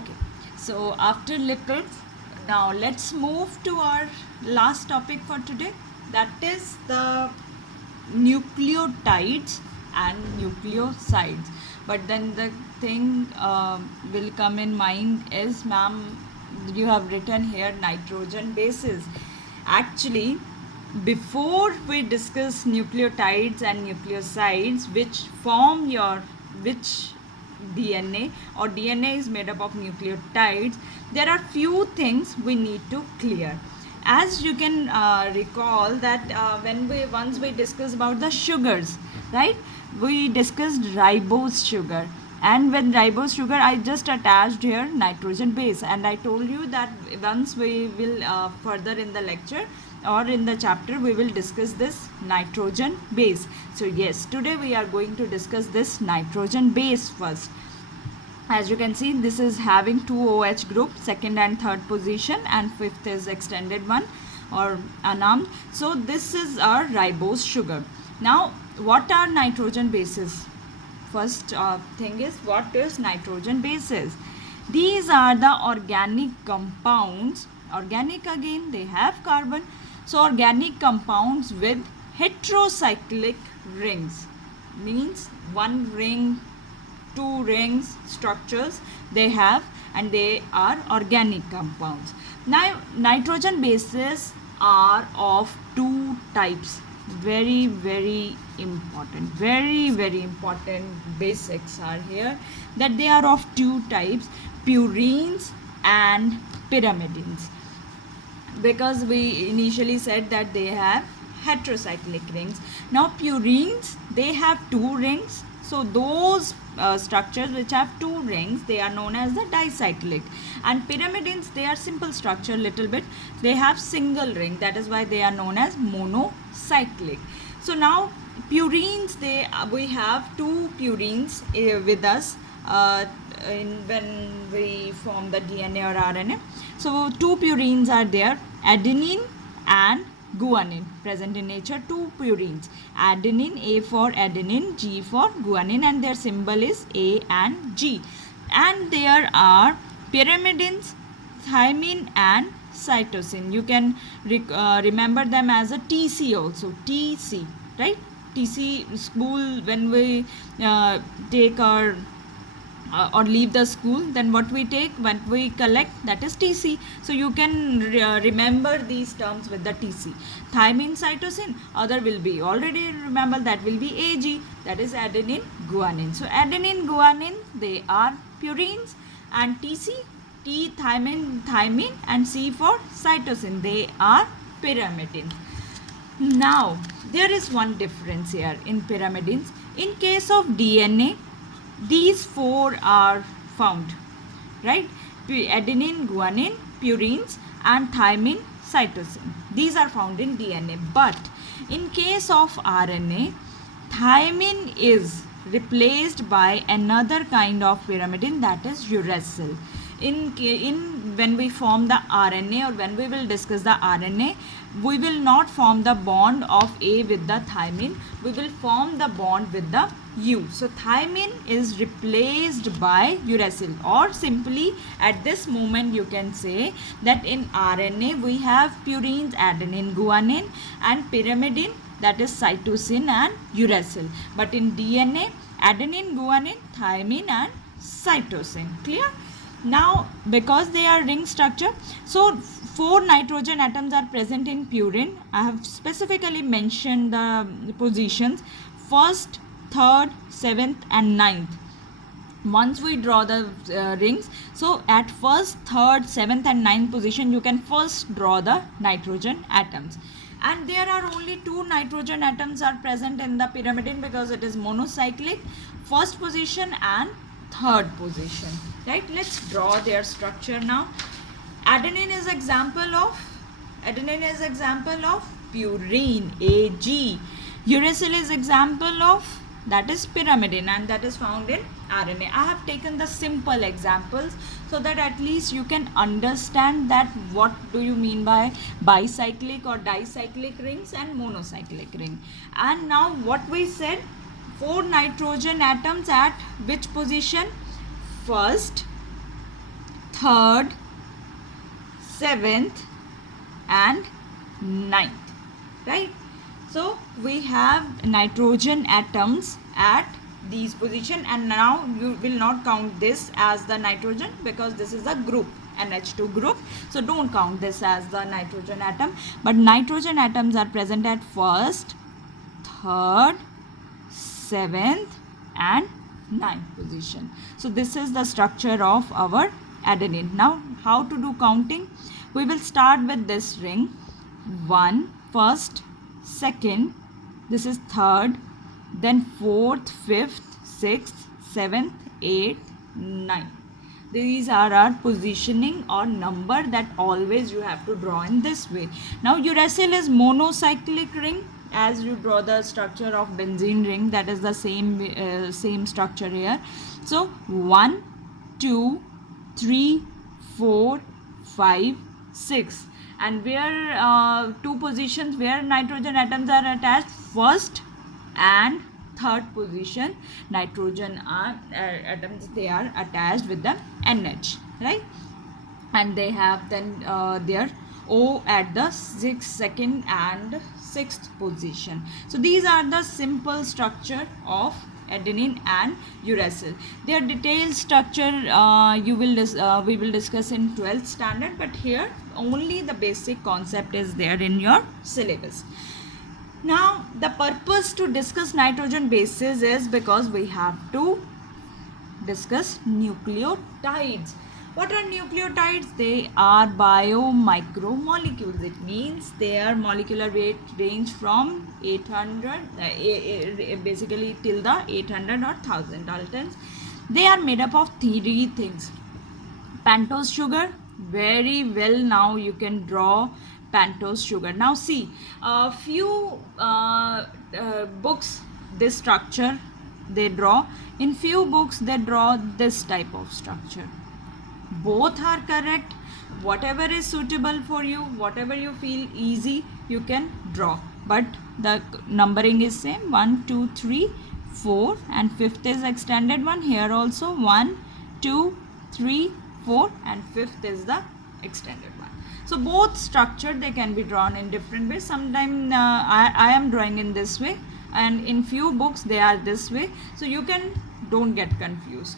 Okay, so after lipids, now let's move to our last topic for today, that is the nucleotides and nucleosides. But then the thing will come in mind is, ma'am, you have written here nitrogen bases. Actually, before we discuss nucleotides and nucleosides, which DNA, or DNA is made up of nucleotides, there are few things we need to clear. As you can recall that once we discussed about the sugars, right? We discussed ribose sugar, and with ribose sugar I just attached here nitrogen base, and I told you that once we will further in the lecture or in the chapter we will discuss this nitrogen base. So yes, today we are going to discuss this nitrogen base first. As you can see, this is having two OH group, second and third position, and fifth is extended one or unarmed. So this is our ribose sugar. Now what are nitrogen bases? First thing is, what is nitrogen bases? These are the organic compounds. Organic, again, they have carbon. So organic compounds with heterocyclic rings, means one ring, two rings structures they have, and they are organic compounds. Now nitrogen bases are of two types. Very important, very important basics are here, that they are of two types, purines and pyrimidines, because we initially said that they have heterocyclic rings. Now purines, they have two rings. So those structures which have two rings, they are known as the dicyclic. And pyrimidines, they are simple structure little bit, they have single ring, that is why they are known as monocyclic. So now purines, we have two purines with us when we form the DNA or RNA. So two purines are there, adenine and guanine, present in nature. Two purines, adenine, A for adenine, G for guanine, and their symbol is A and G. And there are pyrimidines, thymine and cytosine. You can remember them as a TC also, TC, right? TC, school, when we take our or leave the school, then what we take when we collect, that is TC. So you can remember these terms with the TC. Thymine, cytosine, other will be already remember, that will be AG, that is adenine guanine. So adenine guanine, they are purines, and TC, T thymine, and C for cytosine, they are pyrimidines. Now there is one difference here in pyrimidines. In case of DNA, these four are found, right? Adenine, guanine, purines, and thymine, cytosine. These are found in DNA. But in case of RNA, thymine is replaced by another kind of pyrimidine, that is uracil. When we form the RNA, or when we will discuss the RNA, we will not form the bond of A with the thymine, we will form the bond with the U. So thymine is replaced by uracil, or simply at this moment you can say that in RNA we have purines, adenine, guanine, and pyrimidine, that is cytosine and uracil. But in DNA, adenine, guanine, thymine and cytosine. Clear? Now because they are ring structure, so four nitrogen atoms are present in purine. I have specifically mentioned the positions: first, third, seventh and ninth. Once we draw the rings, so at first, third, seventh and ninth position, you can first draw the nitrogen atoms. And there are only two nitrogen atoms are present in the pyrimidine, because it is monocyclic, first position and third position, right? Let's draw their structure now. Adenine is example of purine, AG. Uracil is example of, that is pyrimidine, and that is found in RNA. I have taken the simple examples so that at least you can understand that what do you mean by bicyclic or dicyclic rings and monocyclic ring. And now what we said, 4 nitrogen atoms at which position? First, 3rd, 7th and 9th, right? So we have nitrogen atoms at these position, and now you will not count this as the nitrogen because this is a group, NH2 group, so don't count this as the nitrogen atom. But nitrogen atoms are present at 1st, 3rd, 7th and 9th position. So this is the structure of our adenine. Now how to do counting? We will start with this ring. 1, 1st, 2nd, this is 3rd, then 4th, 5th, 6th, 7th, 8th, 9th. These are our positioning or number that always you have to draw in this way. Now uracil is monocyclic ring. As you draw the structure of benzene ring, that is the same structure here. So 1, 2, 3, 4, 5, 6, and where two positions where nitrogen atoms are attached, 1st and 3rd position, nitrogen atoms, they are attached with the NH, right? And they have then their O at the 6th, 2nd and 6th position. So these are the simple structure of adenine and uracil. Their detailed structure we will discuss in 12th standard, but here only the basic concept is there in your syllabus. Now the purpose to discuss nitrogen bases is because we have to discuss nucleotides. What are nucleotides? They are biomicromolecules. It means their molecular weight range from 800 basically till the 800 or 1000 Daltons. They are made up of 3 things. Pentose sugar, very well, now you can draw pentose sugar. Now see, a few books this structure they draw, in few books they draw this type of structure. Both are correct. Whatever is suitable for you, whatever you feel easy, you can draw, but the numbering is same. 1, 2, 3, 4 and 5th is extended one. Here also 1, 2, 3, 4 and 5th is the extended one. So both structure they can be drawn in different ways. Sometimes I am drawing in this way, and in few books they are this way, so you can don't get confused.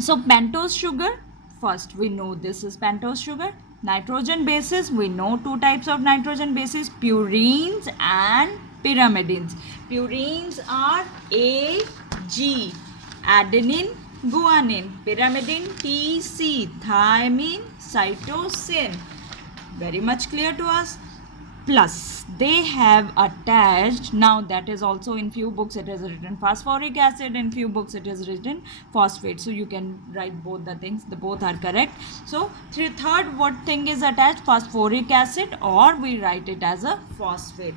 So pentose sugar, first we know this is pentose sugar. Nitrogen bases, we know 2 types of nitrogen bases, purines and pyrimidines. Purines are AG, adenine, guanine. Pyrimidine, TC, thymine, cytosine. Very much clear to us. Plus they have attached, now that is also in few books it is written phosphoric acid, in few books it is written phosphate, so you can write both the things, the both are correct. So third what thing is attached? Phosphoric acid, or we write it as a phosphate,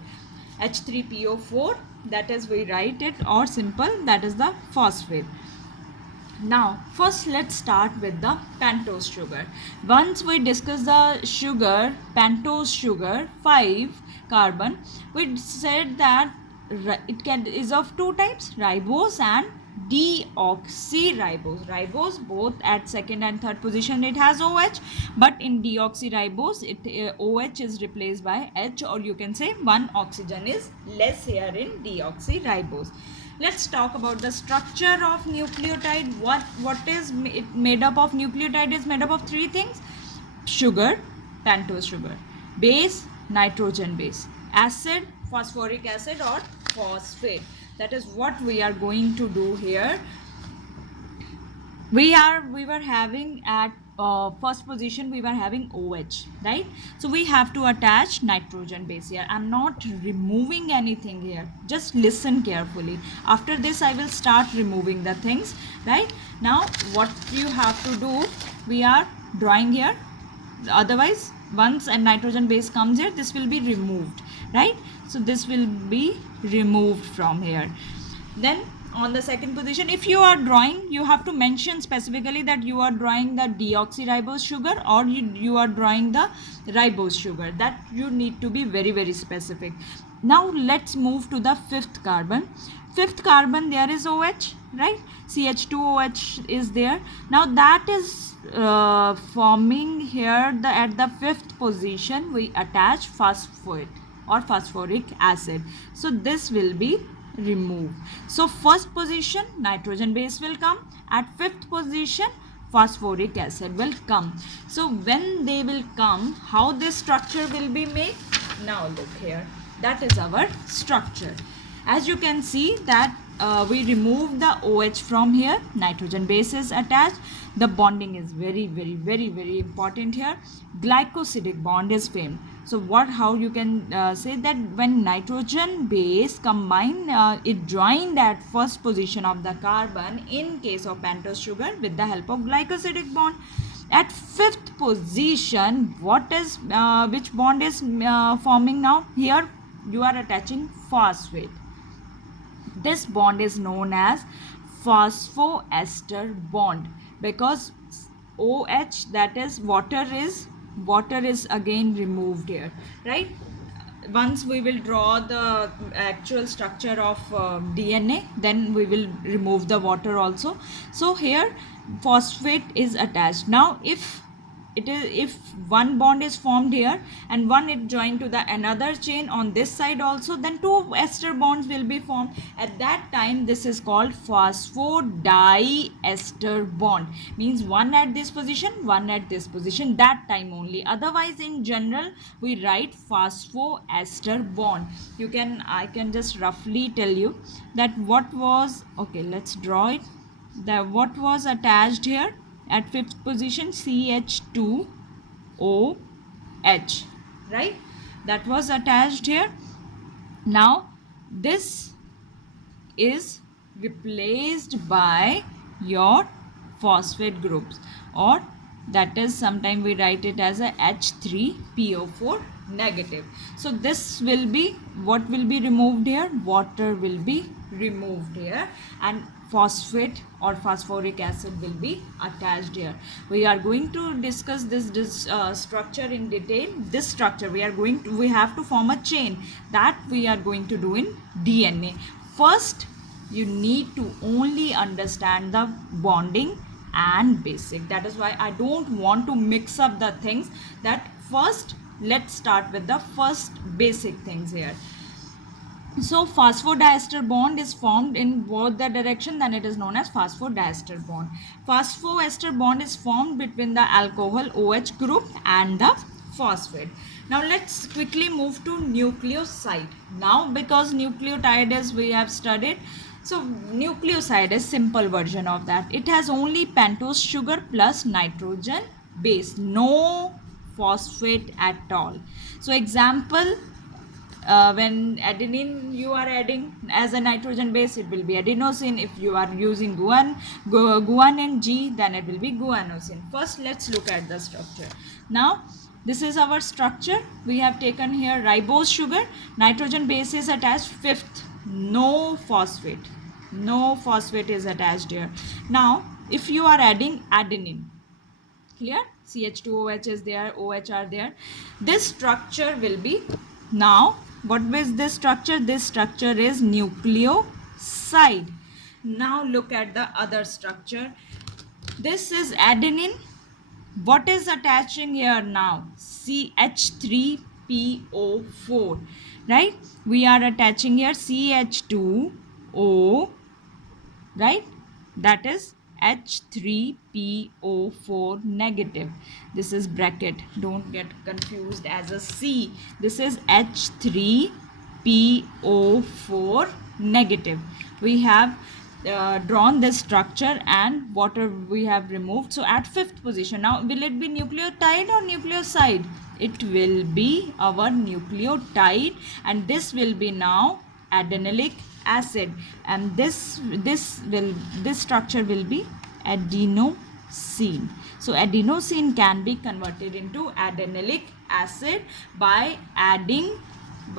H3PO4, that is we write it, or simple, that is the phosphate. Now first let's start with the pentose sugar. Once we discuss the sugar, pentose sugar, 5 carbon, we said that it is of 2 types, ribose and deoxyribose. Ribose, both at 2nd and 3rd position it has OH, but in deoxyribose OH is replaced by H, or you can say one oxygen is less here in deoxyribose. Let's talk about the structure of nucleotide. What is it made up of? Nucleotide is made up of 3 things: sugar, pentose sugar, base, nitrogen base, acid, phosphoric acid or phosphate. That is what we are going to do here. We were having at first position we were having OH, right? So we have to attach nitrogen base here. I'm not removing anything here, just listen carefully. After this I will start removing the things, right? Now what you have to do, we are drawing here, otherwise once a nitrogen base comes here, this will be removed, right? So this will be removed from here. Then on the 2nd position, if you are drawing, you have to mention specifically that you are drawing the deoxyribose sugar or you are drawing the ribose sugar. That you need to be very, very specific. Now let's move to the 5th carbon. fifth carbon there is OH, right? CH2OH is there. Now that is forming here at the fifth position we attach phosphate or phosphoric acid. So this will be removed. So first position nitrogen base will come, at fifth position phosphoric acid will come. So when they will come, how this structure will be made? Now look here, that is our structure. As you can see that we remove the OH from here, nitrogen base is attached. The bonding is very important here. Glycosidic bond is formed. So how you can say that when nitrogen base combine, it joined at first position of the carbon in case of pentose sugar with the help of glycosidic bond. At fifth position, what is which bond is forming now? Here you are attaching phosphate. This bond is known as phosphoester bond, because OH, that is water is again removed here, right? Once we will draw the actual structure of DNA, then we will remove the water also. So here phosphate is attached. Now if one bond is formed here and one is joined to the another chain on this side also, then two ester bonds will be formed. At that time this is called phosphodiester bond, means one at this position, one at this position, that time only. Otherwise in general we write phosphoester bond. I can just roughly tell you that what was, okay, let's draw it. What was attached here at fifth position? CH2OH, right? That was attached here. Now this is replaced by your phosphate groups, or that is sometime we write it as a H3PO4 negative. So this will be, what will be removed here? Water will be removed here, and phosphate or phosphoric acid will be attached here. We are going to discuss this structure in detail. This structure we have to form a chain, that we are going to do in DNA. First you need to only understand the bonding and basic. That is why I don't want to mix up the things. That first let's start with the first basic things here. So phosphodiester bond is formed in both the direction, then it is known as phosphodiester bond. Phosphoester bond is formed between the alcohol OH group and the phosphate. Now let's quickly move to nucleoside. Now because nucleotide is we have studied, so nucleoside is simple version of that. It has only pentose sugar plus nitrogen base, no phosphate at all. So example, when adenine you are adding as a nitrogen base, it will be adenosine. If you are using guanine G, then it will be guanosine. First let's look at the structure. Now this is our structure. We have taken here ribose sugar, nitrogen base is attached, fifth, no phosphate is attached here. Now if you are adding adenine, clear, CH2OH is there, OH are there, this structure will be, now what is this structure? This structure is nucleoside. Now look at the other structure. This is adenine. What is attaching here now? CH3PO4, right? We are attaching here CH2O, right? That is H3PO4 negative. This is bracket, don't get confused as a C. This is H3PO4 negative. We have drawn this structure and water we have removed. So at fifth position, now will it be nucleotide or nucleoside? It will be our nucleotide, and this will be now adenylate acid, and this structure will be adenosine. So adenosine can be converted into adenylate acid by adding,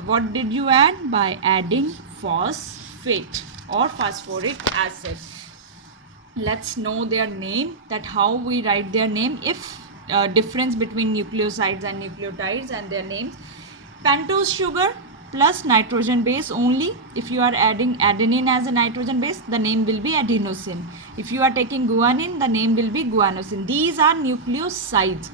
what did you add? By adding phosphate or phosphoric acid. Let's know their name, that how we write their name, if difference between nucleosides and nucleotides and their names. Pentose sugar, plus nitrogen base only. If you are adding adenine as a nitrogen base, the name will be adenosine. If you are taking guanine, the name will be guanosine. These are nucleosides.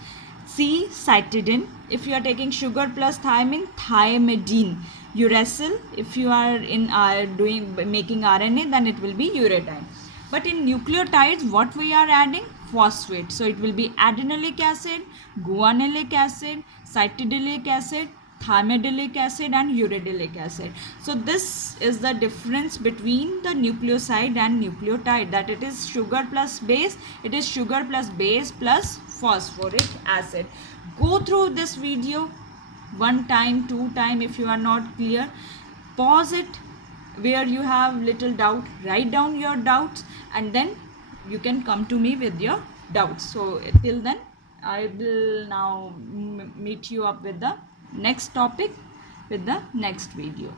C, cytidine. If you are taking sugar plus thymine, thymidine. Uracil. If you are making RNA, then it will be uretine. But in nucleotides, what we are adding? Phosphate. So it will be adenolic acid, guanilic acid, cytidilic acid, thymidilic acid and uracilic acid. So this is the difference between the nucleoside and nucleotide, that it is sugar plus base, it is sugar plus base plus phosphoric acid. Go through this video one time, two time. If you are not clear, pause it. Where you have little doubt, write down your doubts and then you can come to me with your doubts. So till then, I will now meet you up with the next topic with the next video.